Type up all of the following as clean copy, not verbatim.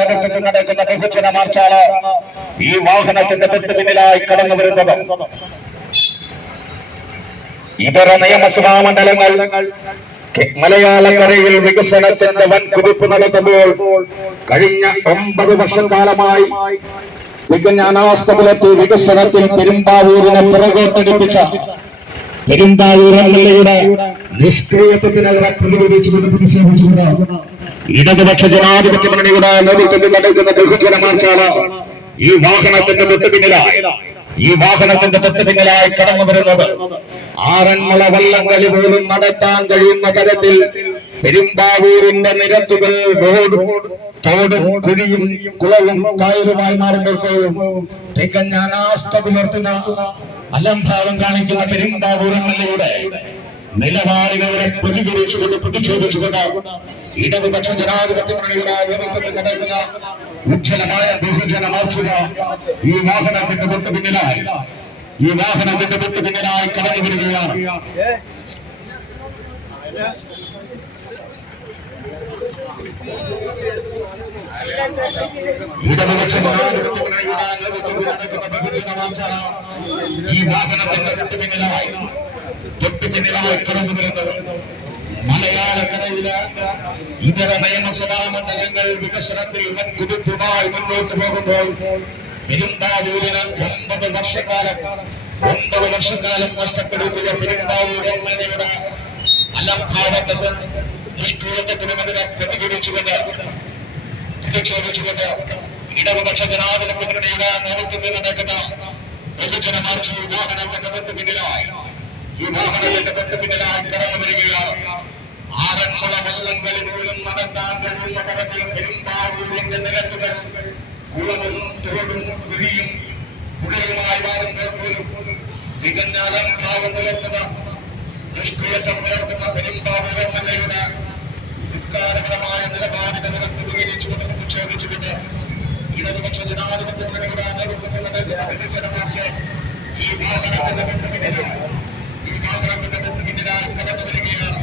നേതൃത്വത്തിൽ നടക്കുന്ന ബഹുജന മാർച്ചാണ് ഈ വാഹനത്തിന്റെ തൊട്ടു പിന്നിലായി കടന്നു വരുന്നത്. ഇതര നിയമസഭാ മണ്ഡലങ്ങൾ മലയാളക്കരയിൽ വികസനത്തിന്റെ വൻ കുതിപ്പ് നടത്തുമ്പോൾ കഴിഞ്ഞ 9 വർഷക്കാലമായി തികഞ്ഞ അനാസ്ഥ പുലർത്തി വികസനത്തിൽ പെരുമ്പാവൂരിനെ പുറകോട്ടടിപ്പിച്ച പെരുമ്പാവൂർ എംഎൽഎയുടെ നിഷ്ക്രിയത്വത്തിനെതിരെ പ്രതികരിച്ചുകൊണ്ട് ഇടതുപക്ഷ ജനാധിപത്യ മുന്നണിയുടെ നേതൃത്വത്തിൽ നടക്കുന്ന ബഹുജന മാർച്ചാണ് ഈ വാഹനത്തിന്റെ തൊട്ടു പിന്നിലായി കടന്നു വരുന്നത്. ആറന്മുള വള്ളംകളി പോലും നടത്താൻ കഴിയുന്ന തരത്തിൽ പെരുമ്പാവൂരിന്റെ നിരത്തുകൾ റോഡും തോടും കുഴിയും കുളവും കായലുമായി മാറുമ്പോഴും തികഞ്ഞ അനാസ്ഥ പുലർത്തുന്ന അലംഭാവം കാണിക്കുന്ന പെരുമ്പാവൂർ എംഎൽഎയുടെ നിലപാടുകളെ പ്രതിഷേധിച്ചുകൊണ്ട് ഇടതുപക്ഷ ജനാധിപത്യ മുന്നണിയുടെ നേതൃത്വത്തിൽ നടക്കുന്ന ഉജ്ജ്വലമായ ബഹുജന മാർച്ചിക ഈ വാഹനത്തിന്റെ തൊട്ടു പിന്നിലായി കടന്നു വരികയാണ്. ഇടതുപക്ഷ ജനാധിപത്യ മുന്നണിയുടെ നേതൃത്വത്തിൽ നടക്കുന്ന ബഹുജന മാർച്ച ഈ വാഹനത്തിന്റെ തൊട്ടു പിന്നിലായി കടന്നു വരുന്നത്. മലയാളക്കരയിലെ ഇതര നിയമസഭാ മണ്ഡലങ്ങൾ വികസനത്തിൽ വൻ കുതിപ്പുമായി മുന്നോട്ട് പോകുമ്പോൾ പെരുമ്പാവൂരിന് 9 വർഷക്കാലം നഷ്ടപ്പെടുത്തിയ പെരുമ്പാവൂർ എംഎൽഎയുടെ അലംഭാവത്തിനും നിഷ്ക്രിയത്വത്തിനുമെതിരെ പ്രതിഷേധിച്ചുകൊണ്ട് ഇടതുപക്ഷ ജനാധിപത്യ മുന്നണിയുടെ നേതൃത്വത്തിൽ നടക്കുന്ന ബഹുജന മാർച്ച് ഈ വാഹനത്തിന്റെ തൊട്ടു പിന്നിലായി കടന്നു വരികയാണ്. ആറന്മുള വള്ളംകളി പോലും നടത്താൻ കഴിയുന്ന തരത്തിൽ പെരുമ്പാവൂരിന്റെ നിരത്തുകൾ കുളവും തോടും കുഴിയും പുഴയുമായി മാറുമ്പോൾ പോലും തികഞ്ഞ അലംഭാവം പുലർത്തുന്ന നിഷ്ക്രിയത്വം പുലർത്തുന്ന പെരുമ്പാവൂർ എംഎൽഎയുടെ ധിക്കാരപരമായ നിലപാടുകളെ പ്രതികരിച്ചുകൊണ്ട് പ്രതിഷേധിച്ചുകൊണ്ട് ഇടതുപക്ഷ ജനാധിപത്യ മുന്നണിയുടെ നേതൃത്വത്തിൽ നടക്കുന്ന ബഹുജന മാർച്ച് ഈ വാഹനത്തിന്റെ തൊട്ടു പിന്നിലായി കടന്നു വരികയാണ്.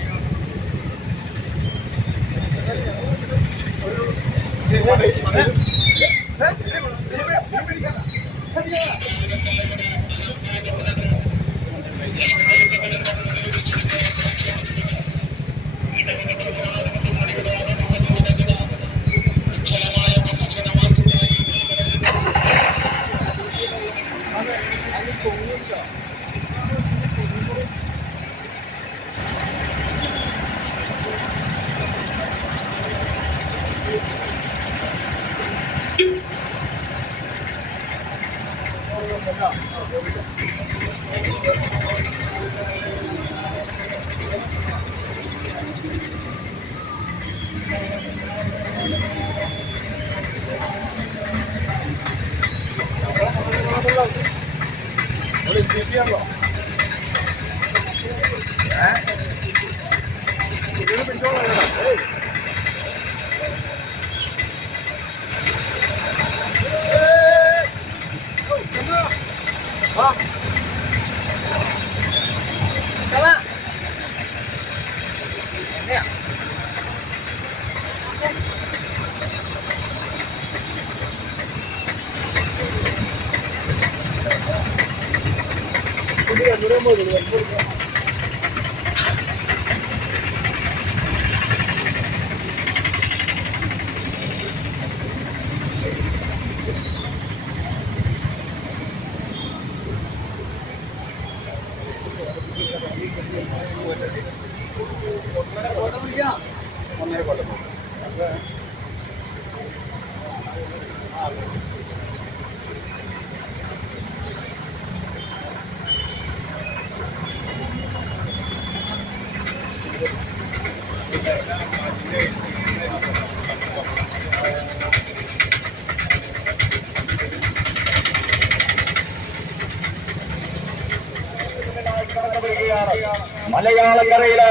മലയാളക്കരയിലെ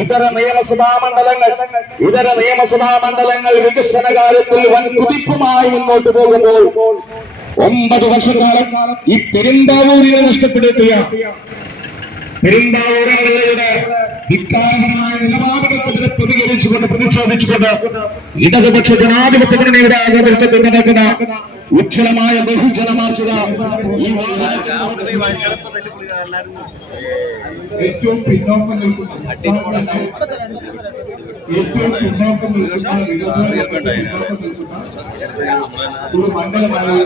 ഇതര നിയമസഭാ മണ്ഡലങ്ങൾ വികസന കാര്യത്തിൽ വൻ കുതിപ്പുമായി മുന്നോട്ട് പോകുമ്പോൾ 9 വർഷക്കാലം ഈ പെരുമ്പാവൂരിനെ നഷ്ടപ്പെടുത്തിയ പെരുമ്പാവൂർ എംഎൽഎയുടെ ധിക്കാരപരമായ നിലപാടുകൾക്കെതിരെ പ്രതികരിച്ചുകൊണ്ട് പ്രതിഷേധിച്ചുകൊണ്ട് ഇടതുപക്ഷ ജനാധിപത്യ മുന്നണിയുടെ നേതൃത്വത്തിൽ നടക്കുന്ന ഉജ്ജ്വലമായ ബഹുജന മാർച്ചുക ഈ ഏറ്റവും പിന്നോക്കം നിൽക്കുന്ന സംസ്ഥാനങ്ങളുടെ ഏറ്റവും പിന്നോക്കം നിൽക്കുന്ന വികസന പിന്നോക്കം നിൽക്കുന്ന ഒരു മണ്ഡലമായി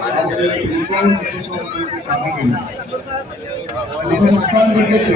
സംസ്ഥാന ബഡ്ജറ്റ്